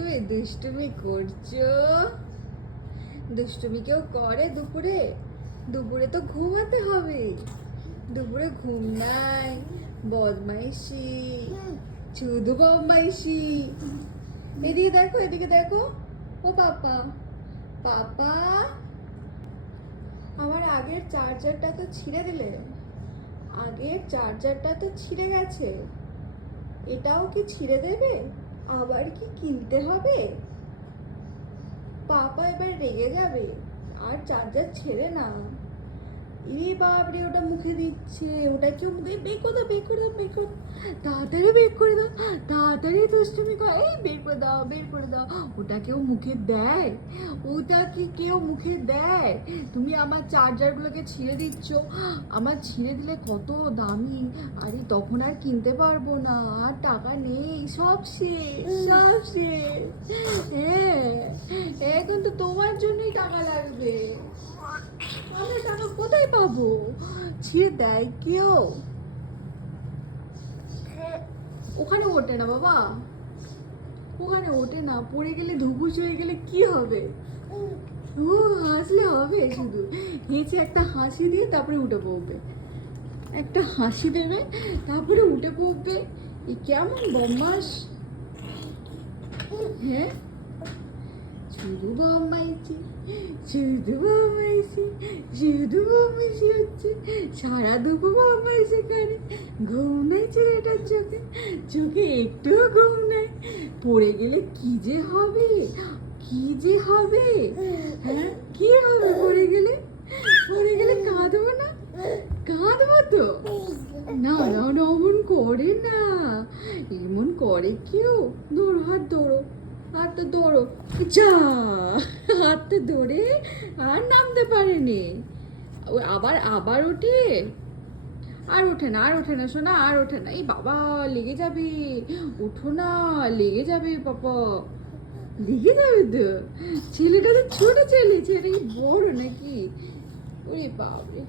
তুমি দুষ্টুমি করছো? দুষ্টুমি কেউ করে দুপুরে? দুপুরে তো ঘুমাতে হবে। দুপুরে ঘুম নাই, বদমাইশি, শুধু বদমাইশি। এদিকে দেখো, এদিকে দেখো। ও পাপা, পাপা, আমার আগের চার্জারটা তো ছিঁড়ে দিলে। আগের চার্জারটা তো ছিঁড়ে গেছে, এটাও কি ছিঁড়ে দেবে? আবার কি কিনতে হবে? পাপা এবার রেগে যাবে, আর চার্জার ছেড়ে না। ইরে বাপরে, ওটা মুখে দিচ্ছে। ওটা কেউ মুখে বের করে দাও, বের করে দাও, বের করে দাও, তাড়াতাড়ি বের করে দাও, তাড়াতাড়ি দুষ্টুমি কর, এই বের করে দাও, বের করে দাও। ওটা কেউ মুখে দেয়? ওটা কি কেউ মুখে দেয়? তুমি আমার চার্জারগুলোকে ছিঁড়ে দিচ্ছ। আমার ছিঁড়ে দিলে কত দামি, আরে তখন আর কিনতে পারবো না, আর টাকা নেই, সব শেষ, সব শেষ। হ্যাঁ, এখন তো তোমার জন্যই টাকা লাগবে। আমরা টাকা কোথায় পাবো? ছিঁড়ে দেয় কেউ? ওখানে ওঠে না বাবা, ওখানে ওঠে না। পড়ে গেলে, ধুপুস হয়ে গেলে কি হবে? ও হাসলে হবে? শুধু হেঁচে একটা হাসি দিয়ে তারপরে উঠে পড়বে। একটা হাসি দেবে, তারপরে উঠে পড়বে। এই কেমন বদমাস! হ্যাঁ, শুধু বদমাইশি, শুধু বদমাইশি, শুধু বদমাইশি হচ্ছে। সারা দুপুর বদমাইশি করে। ঘুম নেই ছেলেটার চোখে, চোখে একটুও ঘুম নেই। পড়ে গেলে কি যে হবে, কি যে হবে? হ্যাঁ, কি হবে পড়ে গেলে? পড়ে গেলে কাঁদবো না? কাঁদবো তো। না না না, অমন করে না, এমন করে কেউ? ধরো, হাত ধরো, হাতটা ধরো। যা, হাতটা ধরে আর নামতে পারেনি। ও আবার আবার ওঠে? আর ওঠে না, আর ওঠে না সোনা, আর ওঠে না। এই বাবা, লেগে যাবে। ওঠো না, লেগে যাবে পাপা, লেগে যাবে তো। ছেলেটা তো ছোট ছেলে, ছেলে বড় নাকি? ওরে বাপরে।